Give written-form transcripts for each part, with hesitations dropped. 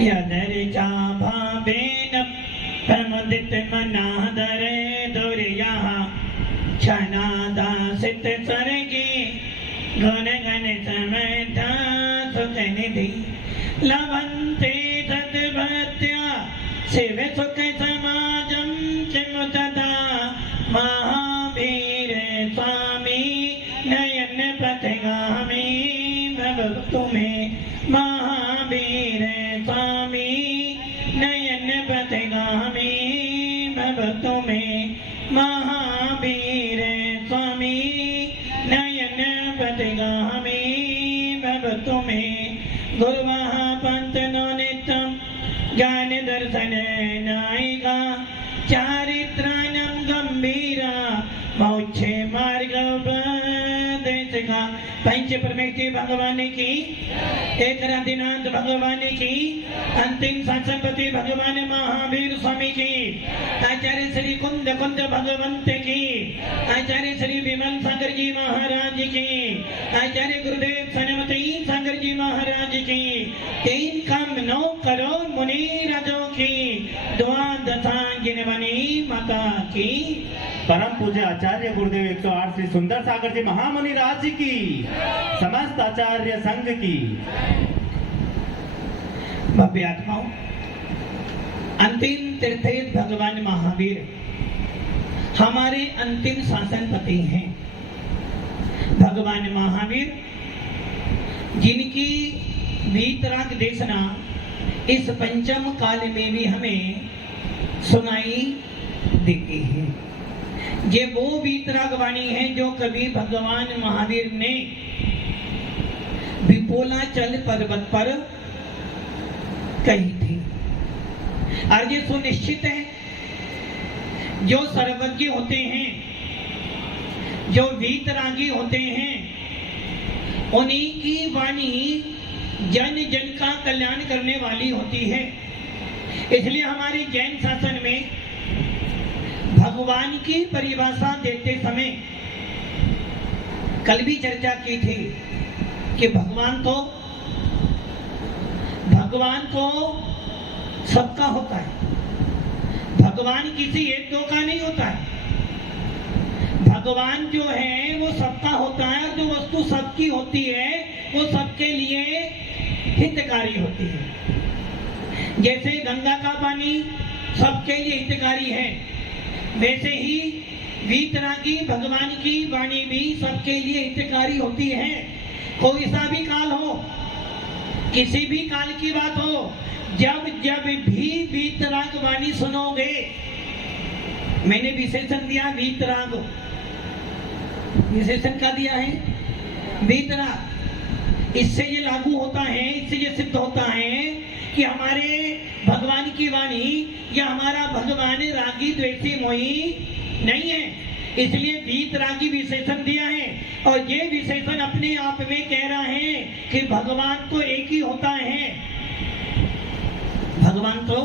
यदर्चा भावेन प्रमुदित मनादरे दुर्या क्षणादासित स्वर्गे गुण गण समता सुख निधि लभन्ते तद्भक्त्या शिव सुख समाजं चिमुतता महावीर स्वामी नयन पथगामी भवतु मे महावीर स्वामी नयन पथगामी भवतु मे महावीर स्वामी नयन पथगामी भवतु मे गुरुवाह पंतनो नित्यं ज्ञान दर्शन नायिका चारित्राणं गंभीरा मोक्षे मार्ग उपदेशिका पंच परमेश्वर भगवान की एक राधिनाथ भगवान की अंतिम शासनपति भगवान महावीर स्वामी की आचार्य श्री कुंद कुंद भगवंत की आचार्य श्री विमल सागर जी महाराज की आचार्य गुरुदेव सनमती सागर जी महाराज की 3 काम 9 करोड़ मुनि राजों की द्वादशांगिनी माता की परम पूज्य आचार्य गुरुदेव 108 श्री सुंदर सागर जी महामुनि राज जी की समस्त आचार्य संघ की भव्य आत्माओं अंतिम तीर्थेश भगवान महावीर हमारे अंतिम शासनपति हैं। भगवान महावीर जिनकी वीतराग देशना इस पंचम काल में भी हमें सुनाई देती है। ये वो वीतराग वाणी है जो कभी भगवान महावीर ने विपोलाचल पर्वत पर कही थी। और ये सुनिश्चित है जो सर्वज्ञ होते हैं, जो वीतरागी होते हैं, उन्हीं की वाणी जन जन का कल्याण करने वाली होती है। इसलिए हमारे जैन शासन में भगवान की परिभाषा देते समय कल भी चर्चा की थी कि भगवान तो सबका होता है। भगवान किसी एक दो का नहीं होता है। भगवान जो है वो सबका होता है। जो वस्तु सबकी होती है वो सबके लिए हितकारी होती है। जैसे गंगा का पानी सबके लिए हितकारी है, वैसे ही वीतरागी भगवान की वाणी भी सबके लिए हितकारी होती है। कोई सा भी काल हो, किसी भी काल की बात हो, जब जब भी वीतराग वाणी सुनोगे, मैंने विशेषण दिया वीतराग, विशेषण का दिया है वीतराग। इससे ये लागू होता है, इससे ये सिद्ध होता है कि हमारे भगवान की वाणी या हमारा भगवान रागी द्वेषी मोही नहीं है। इसलिए वीतरागी विशेषण दिया है। और ये विशेषण अपने आप में कह रहा है कि भगवान तो एक ही होता है। भगवान तो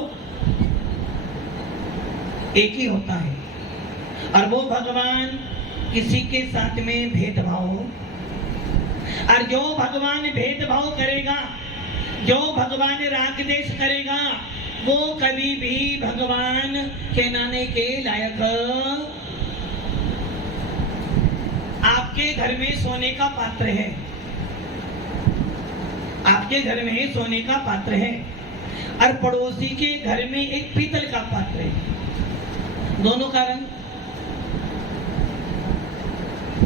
एक ही होता है और वो भगवान किसी के साथ में भेदभाव, और जो भगवान भेदभाव करेगा, जो भगवान राग देश करेगा, वो कभी भी भगवान कहलाने के लायक। आपके घर में सोने का पात्र है, आपके घर में सोने का पात्र है और पड़ोसी के घर में एक पीतल का पात्र है। दोनों का रंग,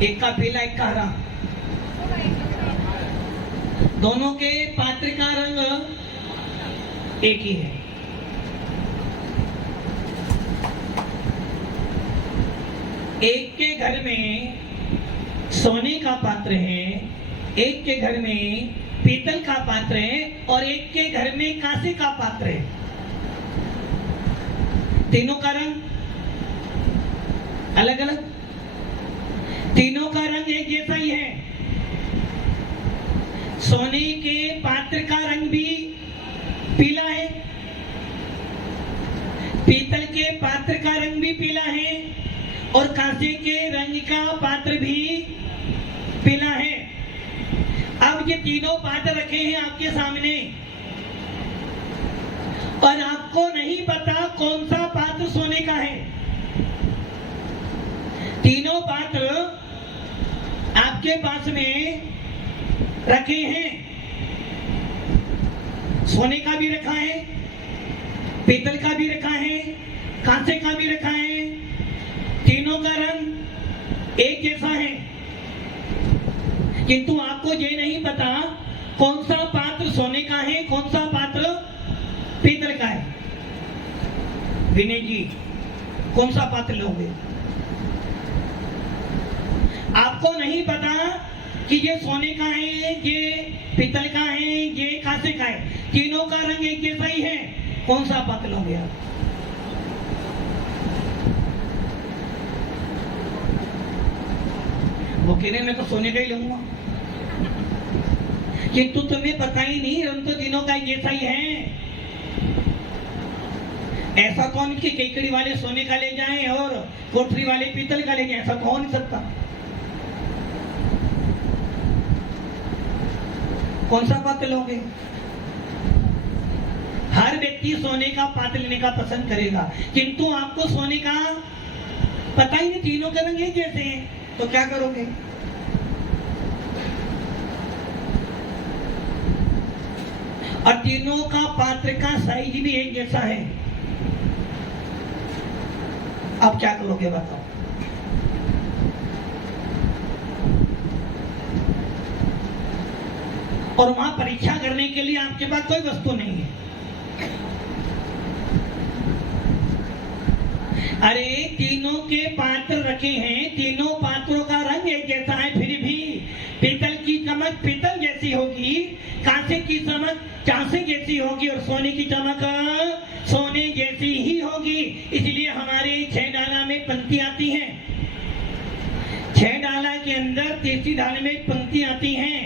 एक का पीला एक का हरा, दोनों के पात्र का रंग एक ही है। एक के घर में सोने का पात्र है, एक के घर में पीतल का पात्र है और एक के घर में कांसे का पात्र है। तीनों का रंग अलग अलग, तीनों का रंग एक जैसा ही है। सोने के पात्र का रंग भी पीला है, पीतल के पात्र का रंग भी पीला है और कांसे के रंग का पात्र भी पीला है। अब ये तीनों पात्र रखे हैं आपके सामने। और आपको नहीं पता कौन सा पात्र सोने का है। तीनों पात्र आपके पास में रखे हैं, सोने का भी रखा है, पीतल का भी रखा है, कांसे का भी रखा है। तीनों का रंग एक जैसा है, किंतु आपको ये नहीं पता कौन सा पात्र सोने का है, कौन सा पात्र पीतल का है। विनय जी, कौन सा पात्र लोगे? आपको नहीं पता कि ये सोने का है, ये पीतल का है, ये कांसे का है। तीनों का रंग एक जैसा ही है, कौन सा पात्र लोगे आप? वो कह रहे मैं तो सोने का ही लूंगा, किंतु तुम्हें पता ही नहीं रंग तो तीनों का जैसा ही है। ऐसा कौन कि केकड़ी वाले सोने का ले जाएं और कोठरी वाले पीतल का ले जाएं? ऐसा तो हो नहीं सकता। कौन सा पात्र लोगे? हर व्यक्ति सोने का पात्र लेने का पसंद करेगा, किंतु आपको सोने का पता ही नहीं, तीनों के रंग एक जैसे हैं, तो क्या करोगे? और तीनों का पात्र का साइज भी एक जैसा है, अब क्या करोगे बताओ? और वहां परीक्षा करने के लिए आपके पास कोई वस्तु नहीं है। अरे तीनों के पात्र रखे हैं, तीनों पात्रों का रंग एक जैसा है, फिर भी पीतल की चमक पीतल जैसी होगी, कांसे की चमक कांसे जैसी होगी और सोने की चमक सोने जैसी ही होगी। इसलिए हमारे 6 डाला में पंक्ति आती है, 6 डाला के अंदर तीसरी डाल में पंक्ति आती है,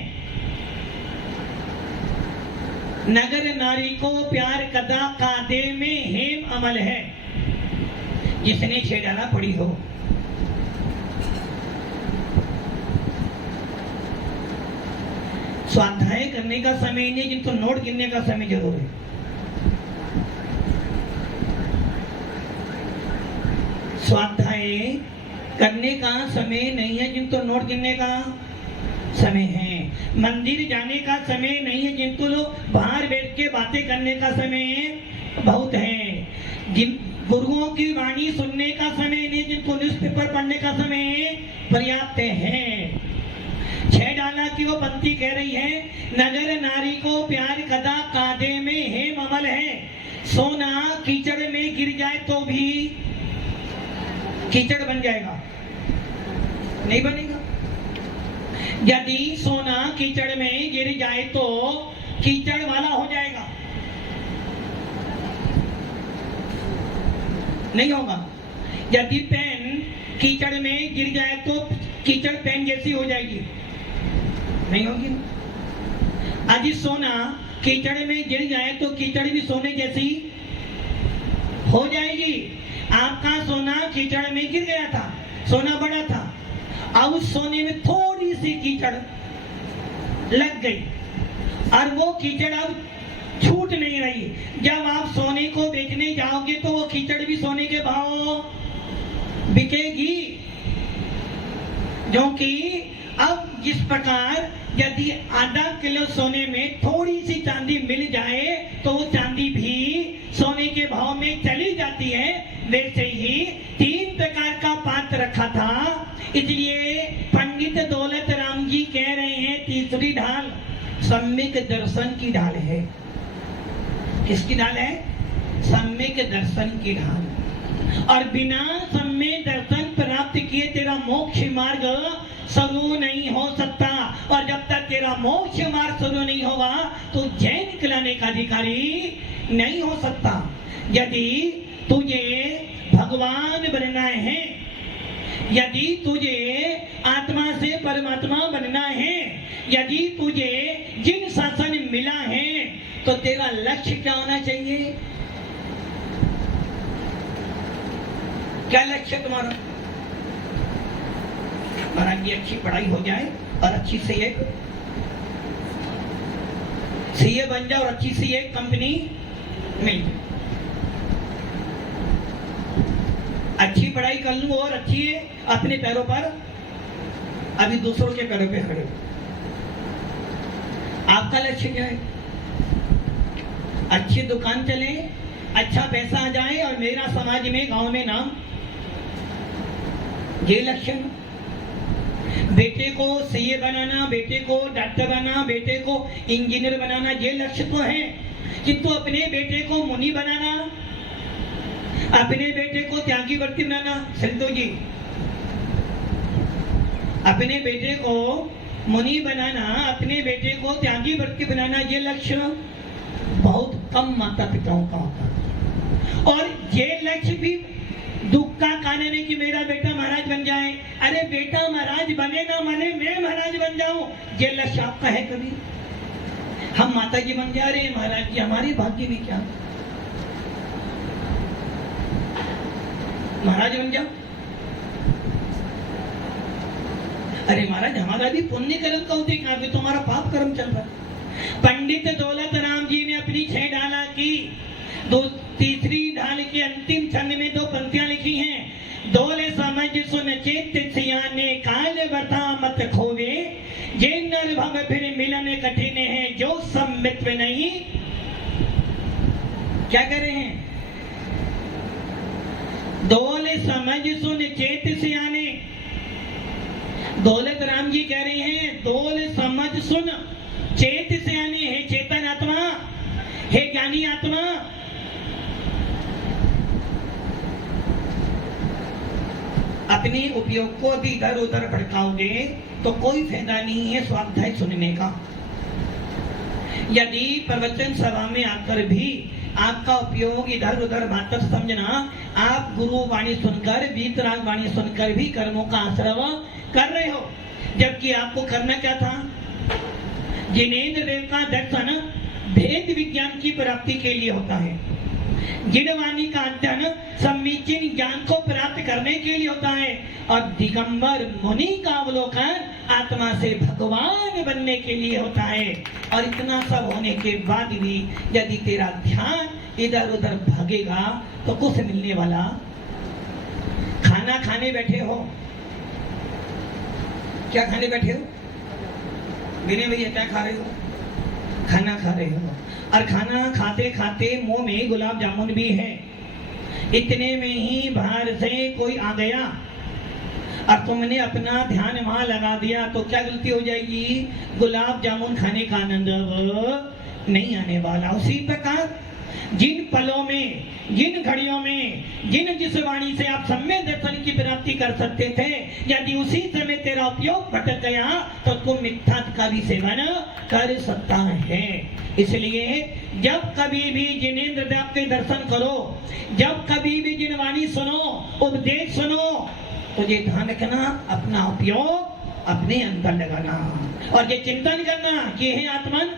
नगर नारी को प्यार कदा कादे में हेम अमल है। जिसने 6 डाला पढ़ी हो, स्वाध्याय करने का समय नहीं, किंतु नोट गिनने का समय जरूर है। स्वाध्याय करने का समय नहीं है, किंतु नोट गिनने का समय है। मंदिर जाने का समय नहीं है, किंतु लोग बाहर बैठ के बातें करने का समय बहुत है। गुरुओं की वाणी सुनने का समय नहीं, किंतु न्यूज़पेपर पढ़ने का समय पर्याप्त है। 6 डाला की वो पंक्ति कह रही है, नगर नारी को प्यार कदा कादे में हेम अमल है। सोना कीचड़ में गिर जाए तो भी कीचड़ बन जाएगा, नहीं बनेगा। यदि सोना कीचड़ में गिर जाए तो कीचड़ वाला हो जाएगा, नहीं होगा। यदि पेन कीचड़ में गिर जाए तो कीचड़ पेन जैसी हो जाएगी, नहीं होगी। यदि सोना कीचड़ में गिर जाए तो कीचड़ भी सोने जैसी हो जाएगी। आपका सोना कीचड़ में गिर गया था, सोना बड़ा था, अब उस सोने में थोड़ी सी कीचड़ लग गई और वो कीचड़ अब छूट नहीं रही। जब आप सोने को बेचने जाओगे तो वो कीचड़ भी सोने के भाव बिकेगी। जो कि अब जिस प्रकार यदि आधा किलो सोने में थोड़ी सी चांदी मिल जाए तो वो चांदी भी सोने के भाव में चली जाती है, वैसे ही 3 प्रकार का पात्र रखा था। इसलिए पंडित दौलत राम जी कह रहे हैं तीसरी ढाल सम्यक दर्शन की ढाल है। किसकी ढाल है? सम्यक दर्शन की ढाल। और बिना सम्यक दर्शन प्राप्त किए तेरा मोक्ष मार्ग शुरू नहीं हो सकता, और जब तक तेरा मोक्ष मार्ग शुरू नहीं होगा तो जैन कहलाने का अधिकारी नहीं हो सकता। यदि तुझे भगवान बनना है, यदि तुझे आत्मा से परमात्मा बनना है, यदि तुझे जिन शासन मिला है तो तेरा लक्ष्य क्या होना चाहिए? क्या लक्ष्य तुम्हारा? महाराज अच्छी पढ़ाई हो जाए और अच्छी से एक सीए बन जाए और अच्छी सी एक कंपनी मिल जाए। अच्छी पढ़ाई कर लूं और अच्छी है, अपने पैरों पर, अभी दूसरों के पैरों पे खड़े हो। आपका लक्ष्य क्या है? अच्छी दुकान चले, अच्छा पैसा आ जाए और मेरा समाज में, गांव में नाम, ये लक्ष्य है। बेटे को सीए बनाना, बेटे को डॉक्टर बनाना, बेटे को इंजीनियर बनाना, ये लक्ष्य तो है, किंतु अपने बेटे को मुनि बनाना, अपने बेटे को त्यागी व्रती बनाना, संतो जी, अपने बेटे को मुनि बनाना, अपने बेटे को त्यागी व्रती बनाना, ये लक्ष्य बहुत कम माता पिताओं का होता है। और ये लक्ष्य भी दुख का कारण है कि मेरा बेटा महाराज बन जाए। अरे बेटा महाराज बने ना बने, मैं महाराज बन जाऊं, ये लक्ष्य आपका है कभी? हम माता जी बन जा रहे हैं महाराज जी, हमारे भाग्य में क्या? महाराज बन जाओ। अरे महाराज हमारा भी पुण्य कर्म का होते, कहा भी तुम्हारा पाप कर्म चल रहा है। पंडित दौलत राम जी ने अपनी 6 ढाला की, तीसरी ढाल के अंतिम छंद में 2 पंक्तियां लिखी हैं। दोले समझ सुन चेत सियाने, काल वर्ता मत खोवे, जे नर भव फिर मिलन कठिन है, जो सब मित्र नहीं। क्या कह रहे हैं? दोले समझ सुन चेत सियाने, दौलत राम जी कह रहे हैं दोल समझ सुन चेत सियाने, हे चेतन आत्मा, हे ज्ञानी आत्मा, अपने उपयोग को भी इधर उधर भड़काओगे तो कोई फायदा नहीं है स्वाध्याय सुनने का। यदि प्रवचन सभा में आकर भी आपका उपयोग इधर उधर मात्र समझना, आप गुरु वाणी सुनकर, वीतराग वाणी सुनकर भी कर्मों का आश्रय कर रहे हो, जबकि आपको करना क्या था? जिनेंद्र देव का दर्शन भेद विज्ञान की प्राप्ति के लिए होता है, जिनवाणी का अध्ययन समीचीन ज्ञान को प्राप्त करने के लिए होता है, और दिगंबर मुनि का अवलोकन आत्मा से भगवान बनने के लिए होता है। और इतना सब होने के बाद भी यदि तेरा ध्यान इधर उधर भागेगा तो कुछ मिलने वाला। खाना खाने बैठे हो, क्या खाने बैठे हो? विनय भैया क्या खा रहे हो? खाना खा रहे हो, और खाना खाते खाते मुंह में गुलाब जामुन भी है। इतने में ही बाहर से कोई आ गया और तुमने अपना ध्यान वहां लगा दिया तो क्या गलती हो जाएगी? गुलाब जामुन खाने का आनंद नहीं आने वाला। उसी प्रकार जिन पलों में, जिन घड़ियों में, जिस वाणी से आप सम्यक दर्शन की प्राप्ति कर सकते थे, यदि उसी समय तेरा उपयोग भटक गया तो तुम मिथ्या का भी सेवन कर सकता है। इसलिए जब कभी भी जिनेंद्र देव के दर्शन करो, जब कभी भी जिन वाणी सुनो, उपदेश सुनो, तो ये ध्यान रखना, अपना उपयोग अपने अंदर लगाना और ये चिंतन करना कि हे आत्मन,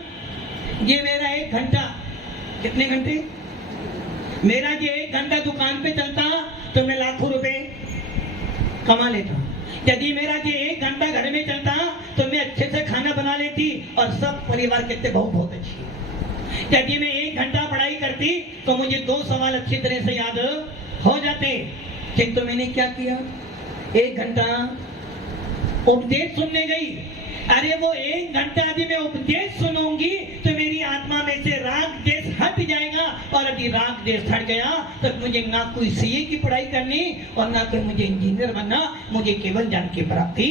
ये मेरा 1 घंटा, कितने घंटे? मेरा ये 1 घंटा दुकान पे चलता तो मैं लाखों रुपए कमा लेता। यदि मेरा ये 1 घंटा घर में चलता तो मैं अच्छे से खाना बना लेती और सब परिवार कहते बहुत अच्छी। यदि मैं 1 घंटा पढ़ाई करती तो मुझे 2 सवाल अच्छी तरह से याद हो जाते। किंतु मैंने क्या किया? 1 घंटा उपदेश सुनने गई। अरे वो 1 घंटा यदि मैं उपदेश सुनूंगी तो मेरी आत्मा में से राग देश हट जाएगा, और यदि राग देश हट गया तो मुझे ना कोई सीए की पढ़ाई करनी और ना कोई मुझे इंजीनियर बनना, मुझे केवल ज्ञान की प्राप्ति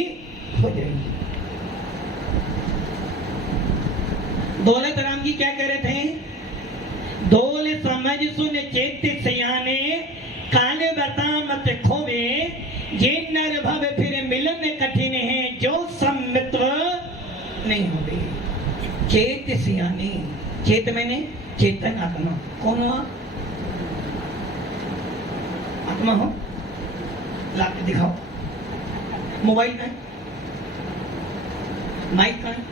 हो जाएगी। दौलत राम जी क्या कह रहे थे? दोल समझ सुन चेत सियाने, काले बता मत खोवे, ये नर भव फिर मिलन कठिन है, जो सम्मित्र नहीं होते। चेत सियाने, चेत मैंने चेतन आत्मा। कौन हो? आत्मा हो? ला के दिखाओ। मोबाइल का है, माइक का है,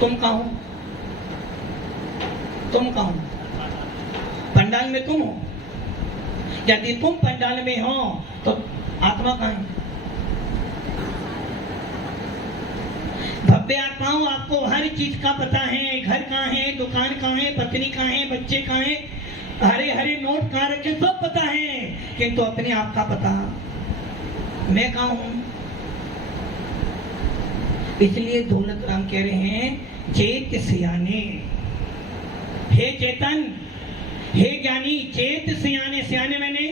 तुम कहाँ हो? तुम कहाँ हो? पंडाल में तुम हो। यदि तुम पंडाल में हो तो आत्मा कहाँ है? भव्य आत्माओं, आपको हर चीज का पता है, घर कहाँ है, दुकान कहाँ है, पत्नी कहाँ है, बच्चे कहाँ है, हरे हरे नोट कहाँ रखे सब पता है, किंतु अपने आप का पता मैं कहाँ हूं। इसलिए दौलत राम कह रहे हैं चेत सियाने, हे चेतन, हे ज्ञानी, चेत सियाने। सियाने मैंने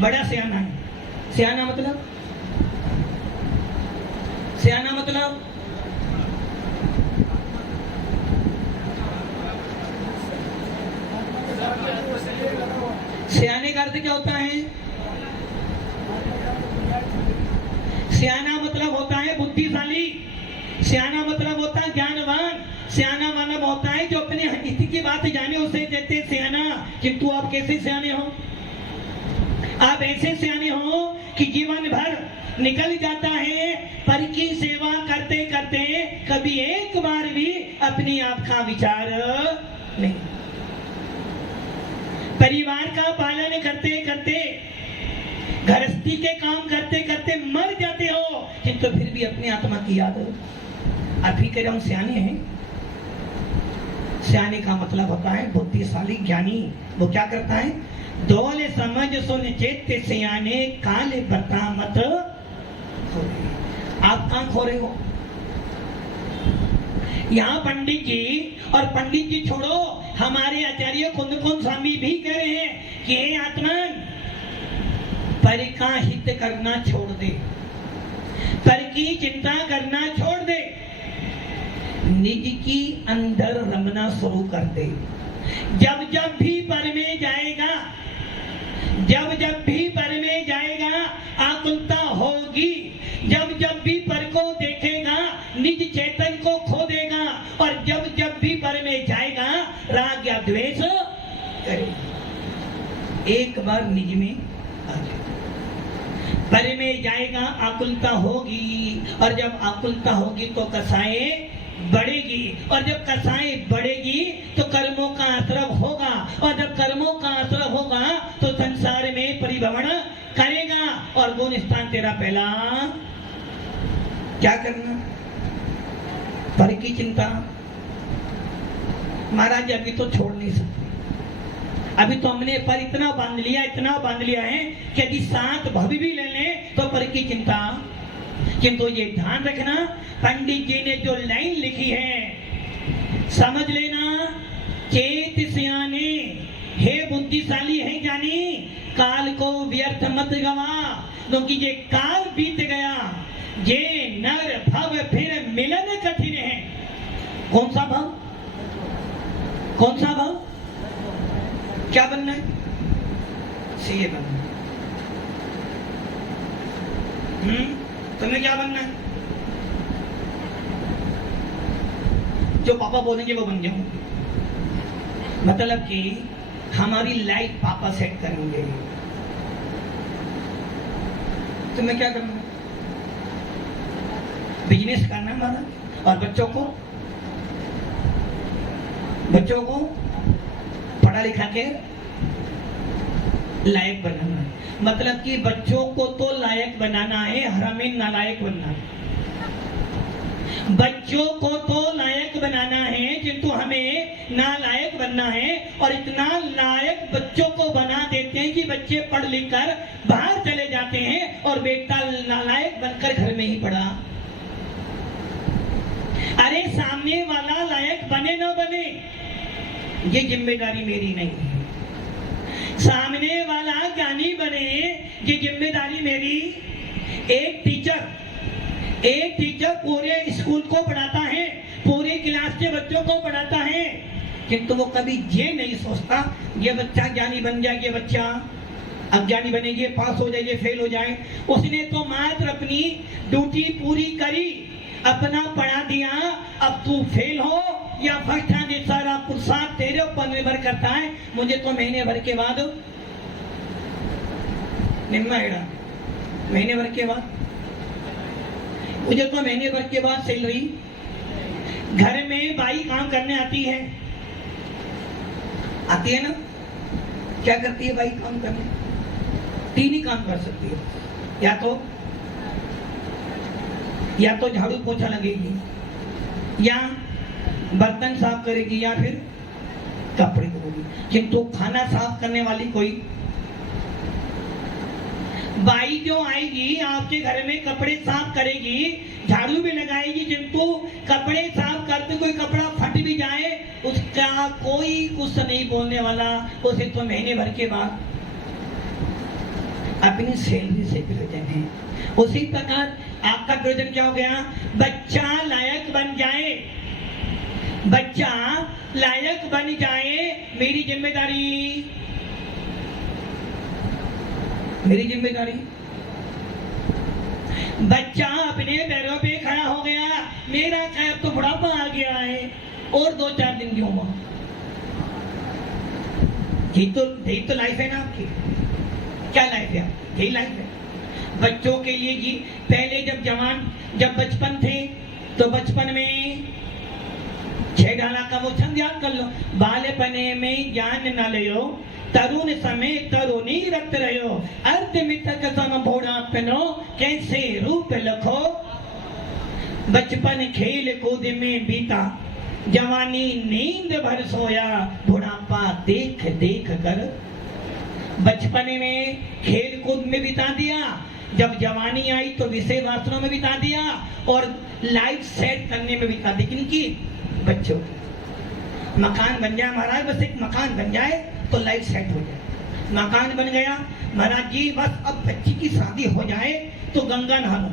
बड़ा सियाना है। सियाना मतलब, सियाना मतलब सियाने का अर्थ क्या होता है? सियाना मतलब होता है बुद्धिशाली, सियाना मतलब होता है ज्ञानवान, सियाना मतलब होता है जो अपने हित की बात जाने उसे देते सियाना। किंतु आप कैसे सियाने हो? आप ऐसे सियाने हो कि जीवन भर निकल जाता है पर की सेवा करते करते कभी एक बार भी अपने आप का विचार नहीं। परिवार का पालन करते करते, गृहस्थी के काम करते करते मर जाते हो, किंतु फिर भी अपनी आत्मा की याद अभी के हम सियाने हैं। सियाने का मतलब होता है बुद्धिशाली ज्ञानी। वो क्या करता है? दौले समझ सुन चेत सियाने काले बता मत खोरे। आप कहां खो रहे हो? यहाँ पंडित जी, और पंडित जी छोड़ो, हमारे आचार्य कुंदकुंद स्वामी भी कह रहे हैं कि हे आत्मन, पर का हित करना छोड़ दे, पर की चिंता करना छोड़ दे, निज की अंदर रमना शुरू कर दे। जब जब भी पर में जाएगा, जब जब भी पर में जाएगा आकुलता होगी, जब जब भी पर को देखेगा निज चेतन को खो देगा, और जब जब भी पर में जाएगा राग या द्वेष करेगा। एक बार निज में आ जाए, पर में जाएगा आकुलता होगी, और जब आकुलता होगी तो कसाए बढ़ेगी, और जब कसाई बढ़ेगी तो कर्मों का असर होगा, और जब कर्मों का असर होगा तो संसार में परिभ्रमण करेगा। और गुण स्थान तेरा पहला क्या करना? पर की चिंता। महाराज अभी तो छोड़ नहीं सकते, अभी तो हमने पर इतना बांध लिया, इतना बांध लिया है कि यदि 7 भव भी ले लें तो पर की चिंता। किंतु ये ध्यान रखना, पंडित जी ने जो लाइन लिखी है समझ लेना, चेत सियाने, हे बुद्धिशाली है ज्ञानी, काल को व्यर्थ मत गवा, क्योंकि ये काल बीत गया, ये नर भव फिर मिलन कठिन है। कौन सा भव? कौन सा भव? क्या बनना है? सीए बनना। तुम्हें क्या बनना है? जो पापा बोलेंगे वो बन जाऊंगे। मतलब कि हमारी लाइफ पापा सेट करेंगे। तुम्हें क्या करना है? बिजनेस करना हमारा, और बच्चों को पढ़ा लिखा के लायक बनाना। मतलब कि बच्चों को तो लायक बनाना है, हमें नालायक बनना है। बच्चों को तो लायक बनाना है, किंतु हमें नालायक बनना है। और इतना लायक बच्चों को बना देते हैं कि बच्चे पढ़ लिख कर बाहर चले जाते हैं और बेटा नालायक बनकर घर में ही पड़ा। अरे सामने वाला लायक बने ना बने ये जिम्मेदारी मेरी नहीं है, सामने वाला ज्ञानी बने ये जिम्मेदारी मेरी। एक टीचर पूरे स्कूल को पढ़ाता है, पूरे क्लास के बच्चों को पढ़ाता है, किंतु वो कभी ये नहीं सोचता ये बच्चा ज्ञानी बन जाए, ये बच्चा अब ज्ञानी बनेगी, पास हो जाए, फेल हो जाए। उसने तो मात्र अपनी ड्यूटी पूरी करी, अपना पढ़ा दिया। अब तू फेल हो या फर्स्ट आने, सारा पुरुषार्थ तेरे ऊपर निर्भर करता है। मुझे तो महीने भर के बाद महीने भर के बाद सैलरी। घर में बाई काम करने आती है ना? क्या करती है बाई काम करने? 3 ही काम कर सकती है, या तो झाड़ू पोछा लगेगी, या बर्तन साफ करेगी, या फिर कपड़े धोगी, किंतु खाना साफ करने वाली कोई बाई जो आएगी आपके घर में कपड़े साफ करेगी, झाड़ू भी लगाएगी, किंतु कपड़े साफ करते कोई कपड़ा फट भी जाए उसका कोई कुछ नहीं बोलने वाला, उसे तो महीने भर के बाद अपनी सैलरी से प्रयोजन है। उसी प्रकार आपका प्रयोजन क्या हो गया? बच्चा लायक बन जाए, बच्चा लायक बन जाए, मेरी जिम्मेदारी, मेरी जिम्मेदारी। बच्चा अपने पैरों पे खड़ा हो गया, मेरा क्या अब तो बुढ़ापा आ गया है और 2-4 दिन की उम्र, यही तो लाइफ है ना आपकी। क्या लाइफ है? यही लाइफ है बच्चों के लिए जी। पहले जब बचपन थे तो बचपन में 6 ढाला का वो छंद याद कर लो। बालपने में ज्ञान न लियो, तरुण समय तरुणी रक्त रहो, अर्थ मितक सम भोड़ापनो, कैसे रूप लखो। बचपन खेल कूद में बीता, जवानी नींद भर सोया, बुढ़ापा देख देख कर। बचपन में खेल कूद में बिता दिया, जब जवानी आई तो विषय वासनाओं में बिता दिया और लाइफ सेट करने में बिता दी। किनकी? बच्चों की। मकान बन जाए महाराज, बस एक मकान बन जाए तो लाइफ सेट हो जाए। मकान बन गया महाराज जी, बस अब बच्ची की शादी हो जाए तो गंगा नहा लो।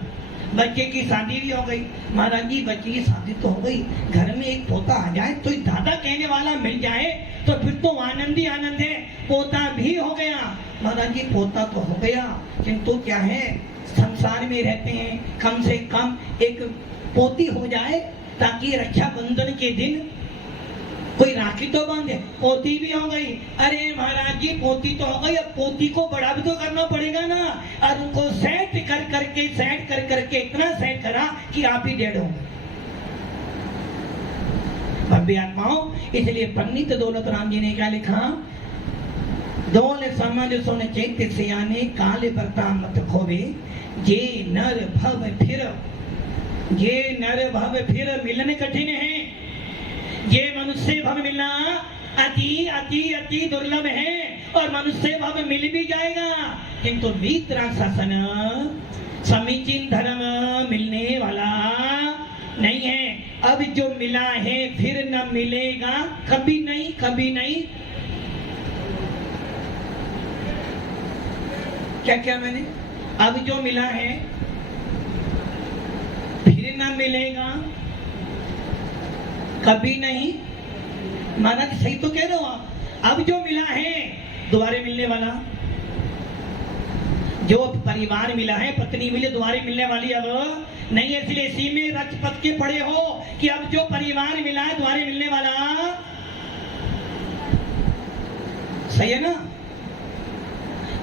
बच्चे की शादी भी हो गई महाराज जी, बच्ची की शादी तो हो गई, घर में एक पोता आ जाए तो दादा कहने वाला मिल जाए तो फिर तो आनंद ही आनंद है। पोता भी हो गया महाराज जी, पोता तो हो गया, किंतु क्या है संसार में रहते हैं, कम से कम एक पोती हो जाए ताकि रक्षाबंधन के दिन कोई राखी तो बांधे। पोती भी हो गई, अरे महाराज जी पोती तो हो गई, अब पोती को बड़ा भी तो करना पड़ेगा ना। और उनको सेट कर करके इतना सेट करा कि आप ही डेढ़ होंगे। भव्य आत्माओं, इसलिए पंडित दौलत राम जी ने क्या लिखा? दौल समझ सुन चैत्य सियाने, काल बरता मत खोवे, जे नर भव फिर मिलन कठिन है। ये मनुष्य भव मिलना अति अति अति दुर्लभ है और मनुष्य भव मिल भी जाएगा, किंतु वीतराग शासन समीचीन धर्म मिलने वाला नहीं है। अब जो मिला है फिर न मिलेगा, कभी नहीं, कभी नहीं। क्या मैंने? अब जो मिला है फिर न मिलेगा, कभी नहीं। महाराज सही तो कह रहे हो आप, अब जो मिला है दोबारा मिलने वाला। जो परिवार मिला है, पत्नी मिले, दोबारा मिलने वाली अब नहीं है। इसलिए इसी में रच पथ के पड़े हो कि अब जो परिवार मिला है दोबारा मिलने वाला, सही है ना?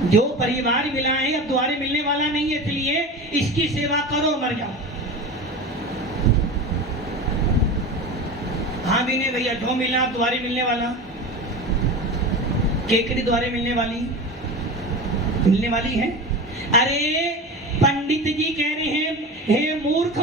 जो परिवार मिला है अब दोबारा मिलने वाला नहीं है, इसलिए इसकी सेवा करो, मर जाओ। हाँ भी नहीं भैया, जो मिला अब दोबारा मिलने वाला, केकड़ी द्वारे मिलने वाली है। अरे पंडित जी कह रहे हैं, हे मूर्ख,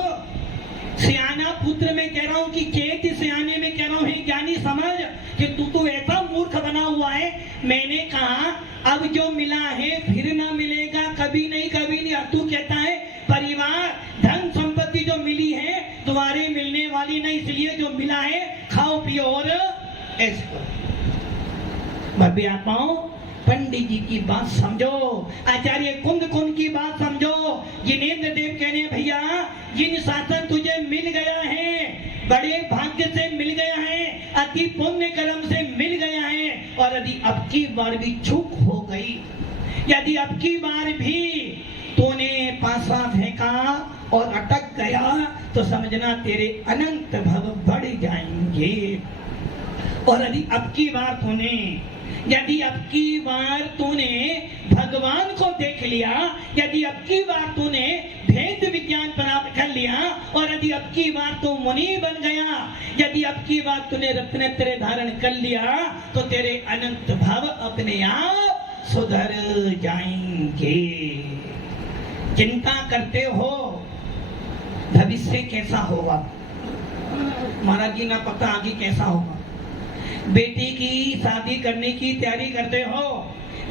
सियाना पुत्र में कह रहा हूं कि चेत सियाने में कह रहा हूं, हे ज्ञानी समझ कि तू तो ऐसा मूर्ख बना हुआ है। मैंने कहा अब जो मिला है फिर ना मिलेगा, कभी नहीं, कभी नहीं। अब तू कहता है परिवार धन संपत्ति जो मिली है दोबारा मिलने वाली नहीं, इसलिए जो मिला है खाओ पियो और ऐसे करो। भव्य आत्माओं, पंडित जी की बात समझो, आचार्य कुंद की बात समझो। जिनेन्द्र देव कह रहे हैं भैया, जिन शासन तुझे मिल गया है, बड़े भाग्य से मिल गया है, अति पुण्य कर्म से मिल गया है, और यदि अब की बार भी चूक हो गई, यदि अब की बार भी तूने पासा फेंका और अटक गया, तो समझना तेरे अनंत भव बढ़ जाएंगे। और यदि अब की बार तूने भगवान को देख लिया, यदि अब की बार तूने भेद विज्ञान प्राप्त कर लिया, और यदि अब की बार तू मुनि बन गया, यदि अब की बार तूने रत्नत्रय धारण कर लिया, तो तेरे अनंत भाव अपने आप सुधर जाएंगे। चिंता करते हो भविष्य कैसा होगा, महाराज जी ना पता आगे कैसा होगा। बेटी की शादी करने की तैयारी करते हो,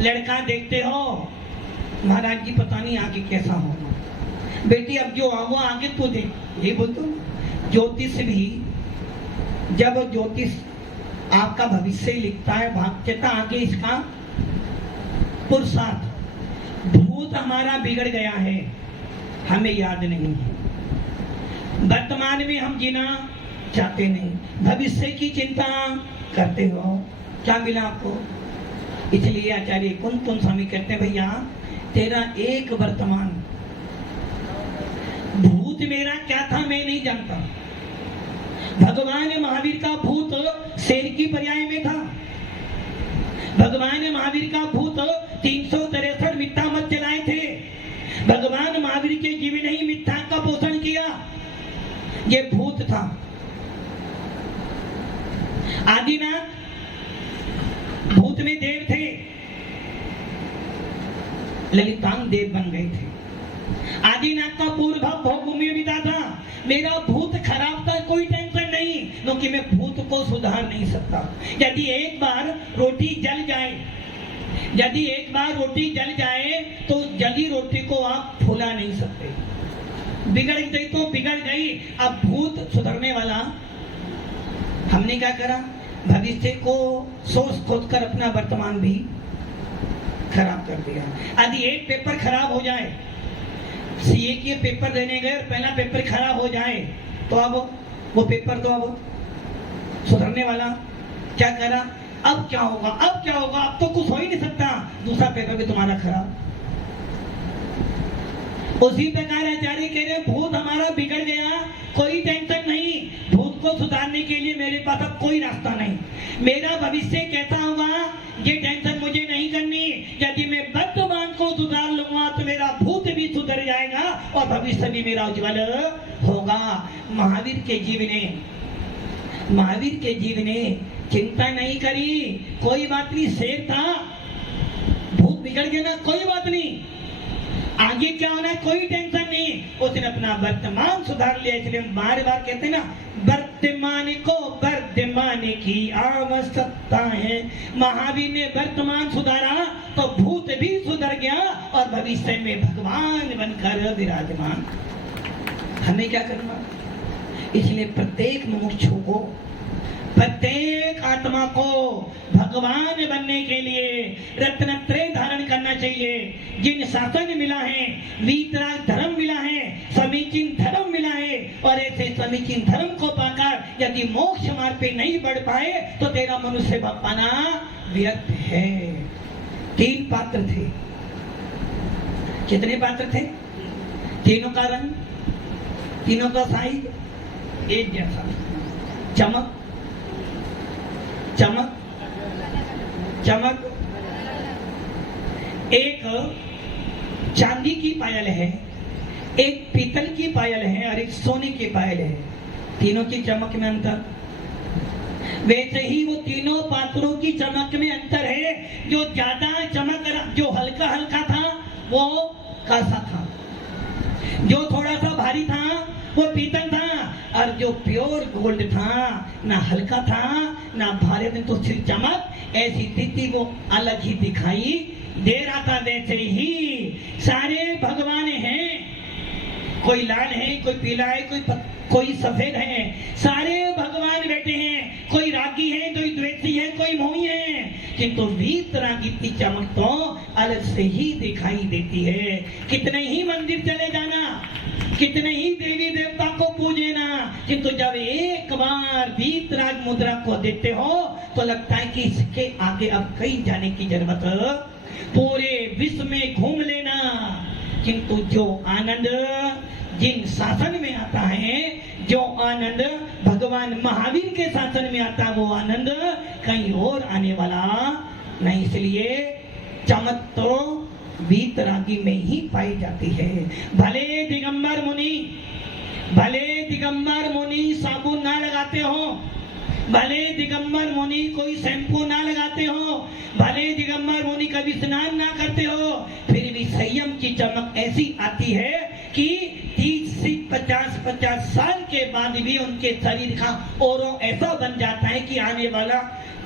लड़का देखते हो, महाराज जी पता नहीं आगे कैसा होगा। बेटी अब जो होगा आगे तो देख, ये बोलते हो। ज्योतिष भी, जब ज्योतिष आपका भविष्य लिखता है, भाग्यता आगे इसका पुरुषार्थ, भूत हमारा बिगड़ गया है, हमें याद नहीं है, वर्तमान में हम जीना चाहते नहीं, भविष्य की चिंता करते हो। क्या मिला आपको? इसलिए आचार्य कुंतन स्वामी कहते हैं, भैया तेरा एक वर्तमान, भूत मेरा क्या था मैं नहीं जानता। भगवान महावीर का भूत शेर की पर्याय में था। भगवान महावीर का भूत 363 मिथ्या मत चलाए थे। भगवान महावीर के जीवन ही मिथ्या का पोषण किया, ये भूत था। आदिनाथ भूत में देव थे, ललितांग देव बन गए थे। आदिनाथ का पूर्व भोगभूमि में बिता था। मेरा भूत खराब था, कोई टेंशन नहीं, क्योंकि मैं भूत को सुधार नहीं सकता। यदि एक बार रोटी जल जाए, यदि एक बार रोटी जल जाए तो जली रोटी को आप फुला नहीं सकते। बिगड़ गई तो बिगड़ गई। अब भूत सुधरने वाला, हमने क्या करा? भविष्य को सोच खोद कर अपना वर्तमान भी खराब कर दिया। यदि एक पेपर खराब हो जाए, सीए के पेपर देने गए और पहला पेपर खराब हो जाए, तो अब वो पेपर तो अब सुधरने वाला क्या करा? अब क्या होगा, अब क्या होगा, अब तो कुछ हो ही नहीं सकता, दूसरा पेपर भी तुम्हारा खराब। उसी प्रकार आचार्य कह रहे भूत हमारा बिगड़ गया, कोई टेंशन नहीं, भूत को सुधारने के लिए मेरे पास अब कोई रास्ता नहीं। मेरा भविष्य कैसा होगा ये टेंशन मुझे नहीं करनी। यदि मैं वर्तमान को सुधार लूंगा तो मेरा भूत भी सुधर जाएगा और भविष्य भी मेरा उज्जवल होगा। महावीर के जीव ने चिंता नहीं करी, कोई बात नहीं, शेर था, भूत बिगड़ गया ना, कोई बात नहीं, आगे क्या होना है कोई टेंशन नहीं। उसने अपना वर्तमान सुधार लिया। इसलिए हम बार बार कहते हैं ना, वर्तमान को वर्तमान की आवश्यकता है। महावीर ने वर्तमान सुधारा तो भूत भी सुधर गया और भविष्य में भगवान बनकर विराजमान। हमें क्या करना? इसलिए प्रत्येक मुमुक्षु को, प्रत्येक आत्मा को भगवान बनने के लिए रत्नत्रय धारण करना चाहिए। जिन शासन मिला है, वीतराग धर्म मिला है, समीचीन धर्म मिला है, और ऐसे समीचीन धर्म को पाकर यदि मोक्ष मार्ग पे नहीं बढ़ पाए तो तेरा मनुष्य पाना व्यर्थ है। 3 पात्र थे। कितने पात्र थे? तीनों का रंग, तीनों का साइज एक जैसा, चमक चमक चमक। एक चांदी की पायल है, एक पीतल की पायल है और एक सोने की पायल है। तीनों की चमक में अंतर। वैसे ही वो तीनों पात्रों की चमक में अंतर है। जो ज्यादा चमक, जो हल्का हल्का था वो कांसा था, जो थोड़ा सा भारी था वो पीतल था, और जो प्योर गोल्ड था ना हल्का था ना भारी था, तो सिर्फ चमक ऐसी थी वो अलग ही दिखाई दे रहा था। वैसे ही सारे भगवान हैं, कोई लाल है, कोई पीला है, कोई सफेद है, सारे भगवान बैठे हैं। कोई रागी है, कोई द्वेषी है, कोई मोही है, किंतु वीतरागी की चमक तो अलग से ही दिखाई देती है। कितने ही मंदिर चले जाना, कितने ही देवी देवता को पूजे ना, किंतु जब एक बार वीतराग मुद्रा को देते हो तो लगता है कि इसके आगे अब कहीं जाने की जरूरत, पूरे विश्व में घूम लेना। किंतु जो आनंद जिन शासन में आता है, जो आनंद भगवान महावीर के शासन में आता है, वो आनंद कहीं और आने वाला नहीं। इसलिए चमक तो वीतरागी में ही पाई जाती है। भले दिगंबर मुनि साबुन ना लगाते हो, भले दिगंबर मुनि कोई शैम्पू ना लगाते हो, भले दिगंबर मुनि कभी स्नान ना करते हो, फिर भी संयम की चमक ऐसी आती है कि 30 से 50 साल के बाद भी उनके शरीर का ओरो ऐसा बन जाता है कि आने वाला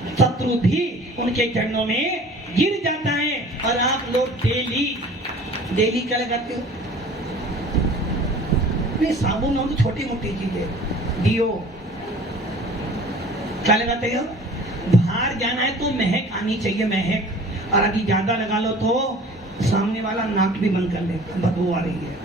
शत्रु भी उनके चरणों में गिर जाता है। और आप लोग डेली क्या लगाते हो? नहीं, साबुन हो तो छोटी मोटी चीजें, दियो क्या लगाते हो? बाहर जाना है तो महक आनी चाहिए, महक। और यदि ज्यादा लगा लो तो सामने वाला नाक भी बंद कर लेता, बदबू आ रही है।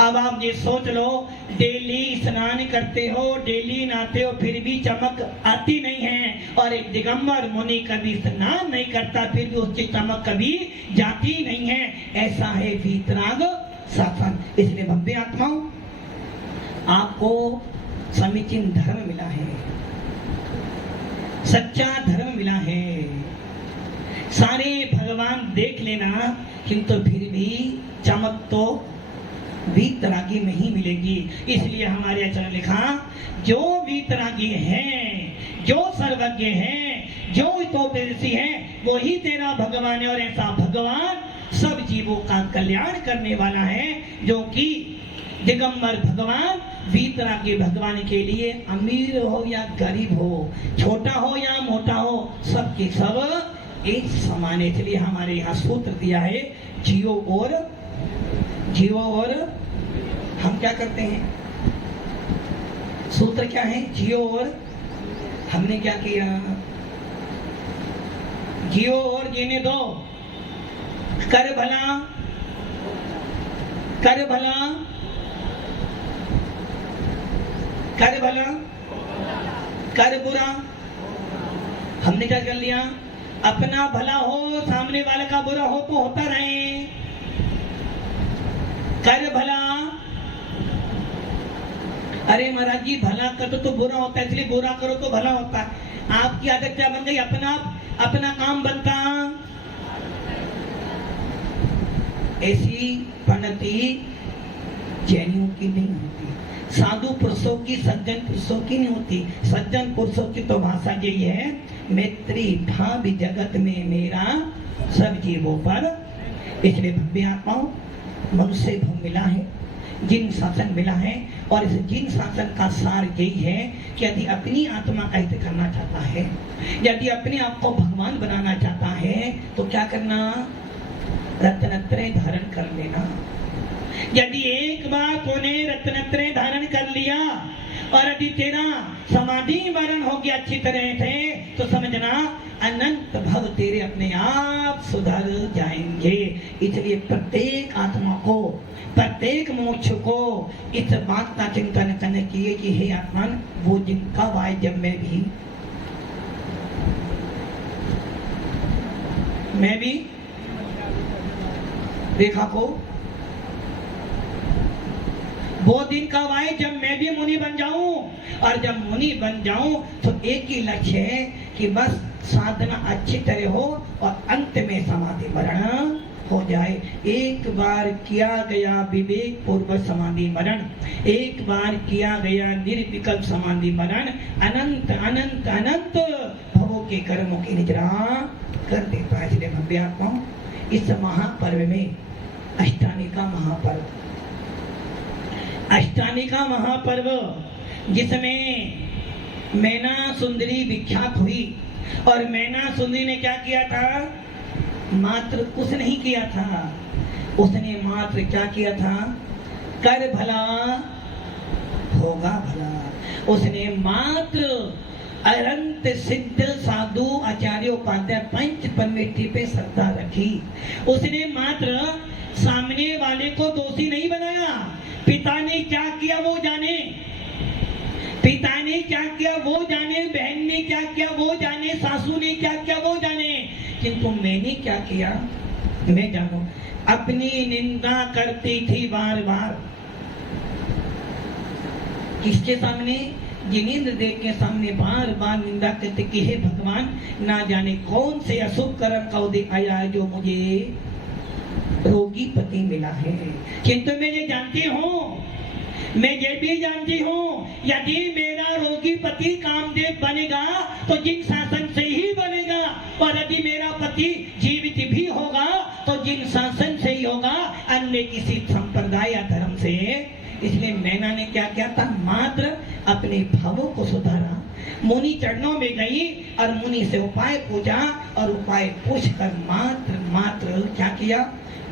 अब आप ये सोच लो, डेली स्नान करते हो, डेली नहाते हो, फिर भी चमक आती नहीं है। और एक दिगंबर मुनि कभी स्नान नहीं करता, फिर भी उसकी चमक कभी जाती नहीं है। ऐसा है वीतराग शासन। इसलिए भव्य आत्माओं, आपको समीचीन धर्म मिला है, सच्चा धर्म मिला है। सारे भगवान देख लेना, किंतु फिर भी चमक तो वीतरागी नहीं मिलेगी। इसलिए हमारे आचार्य ने लिखा, जो वीतरागी हैं, जो सर्वज्ञ हैं, जो हितोपदेशी हैं, वो ही तेरा भगवान है। और ऐसा भगवान सब जीवों का कल्याण करने वाला है, जो कि दिगंबर भगवान वीतरागी भगवान के लिए अमीर हो या गरीब हो, छोटा हो या मोटा हो, सबके सब एक समान है। इसलिए हमारे यहाँ सूत्र दिया है, जियो और हम क्या करते हैं? सूत्र क्या है? जियो और हमने क्या किया? जियो और जीने दो, कर भला, कर भला, कर भला, कर बुरा। हमने क्या कर लिया? अपना भला हो, सामने वाले का बुरा हो तो होता रहे। कर भला, अरे महाराज जी भला करो तो बुरा होता है, इसलिए बुरा करो तो भला होता है। आपकी आदत क्या बन गई? अपना काम बनता। ऐसी पनती जैनियों की नहीं होती, साधु पुरुषों की, सज्जन पुरुषों की नहीं होती। सज्जन पुरुषों की तो भाषा यही है, मैत्री भाव जगत में मेरा सब जीवों पर। इसलिए भव्य आत्माओं, मनुष्य भव मिला है, जिन शासन मिला है। और इस जिन शासन का सार यही है कि यदि अपनी आत्मा का हित करना चाहता है, यदि अपने आप को भगवान बनाना चाहता है, तो क्या करना? रत्नत्रय धारण कर लेना। यदि एक बार तूने रत्नत्रय धारण कर लिया और यदि तेरा समाधि वरण हो गया अच्छी तरह से, तो समझना अनंत भव तेरे अपने आप सुधर जाएंगे। इसलिए प्रत्येक आत्मा को, प्रत्येक मोक्ष को इस बात का चिंतन करने की है कि हे आत्मन, वो जिनका वाय जब मैं भी देखा को, वो दिन कब आए जब मैं भी मुनि बन जाऊं। और जब मुनि बन जाऊं तो एक ही लक्ष्य है कि बस साधना अच्छी तरह हो और अंत में समाधि मरण हो जाए। एक बार किया गया विवेक पूर्वक समाधि मरण, एक बार किया गया निर्विकल्प समाधि मरण, अनंत अनंत अनंत भवों के कर्मों की निजरा कर देता है। इसलिए भव्य आत्माओं, इस महापर्व में अष्टानी का महापर्व, अष्टानी का महापर्व, जिसमें मैना सुंदरी विख्यात हुई। और मैना सुंदरी ने क्या किया था? मात्र कुछ नहीं किया था, उसने मात्र क्या किया था? कर भला होगा भला। उसने मात्र अनंत सिद्ध साधु आचार्य उपाध्याय पंच परमेष्ठी पे श्रद्धा रखी। उसने मात्र सामने वाले को दोषी नहीं बनाया। पिता ने क्या किया वो जाने, पिता ने क्या किया वो जाने, बहन ने क्या किया वो जाने, सासू ने क्या किया वो जाने, किंतु मैंने क्या किया मैं जानू। अपनी निंदा करती थी बार बार, किसके सामने? जिनेंद्र देव के सामने बार बार निंदा करते कि हे भगवान, ना जाने कौन से अशुभ कर्म का उदय आया है जो मुझे रोगी पति मिला है। किंतु मैं ये जानती हूँ, मैं ये भी जानती हूँ, यदि मेरा रोगी पति कामदेव बनेगा तो जिन शासन से ही बनेगा, और यदि मेरा पति जीवित भी होगा तो जिन शासन से ही होगा, अन्य किसी संप्रदाय या धर्म से। इसलिए मैना ने क्या किया था? मात्र अपने भावों को सुधारा, मुनि चरणों में गई और मुनि से उपाय पूछा और उपाय पूछ कर मात्र क्या किया,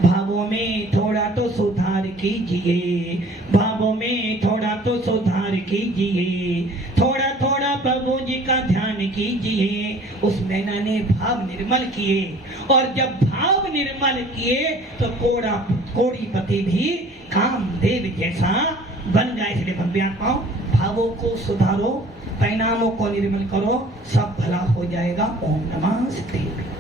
भावों में थोड़ा तो सुधार कीजिए, भावों में थोड़ा तो सुधार कीजिए, थोड़ा थोड़ा प्रभु जी का ध्यान कीजिए। उस मैना ने भाव निर्मल किए और जब भाव निर्मल किए तो कोड़ीपति भी कामदेव जैसा बन गया। इसलिए भव्य आत्माओं, भावों को सुधारो, परिणामों को निर्मल करो, सब भला हो जाएगा। ओम नमः शिवाय।